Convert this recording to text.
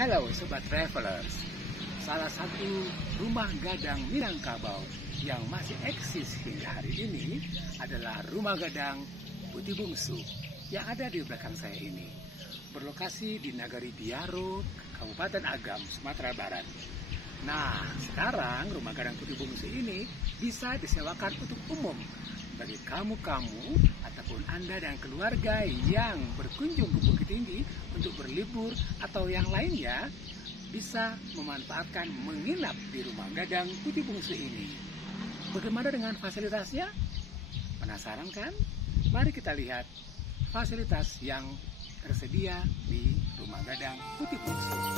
Halo Sobat Travelers, salah satu rumah gadang Minangkabau yang masih eksis hingga hari ini adalah Rumah Gadang Putih Bungsu yang ada di belakang saya ini. Berlokasi di Nagari Biaro, Kabupaten Agam, Sumatera Barat. Nah, sekarang Rumah Gadang Putih Bungsu ini bisa disewakan untuk umum bagi kamu-kamu ataupun Anda dan keluarga yang berkunjung ke Bukit Tinggi untuk berlibur atau yang lainnya bisa memanfaatkan menginap di Rumah Gadang Putih Bungsu ini. Bagaimana dengan fasilitasnya? Penasaran kan? Mari kita lihat fasilitas yang tersedia di Rumah Gadang Putih Bungsu.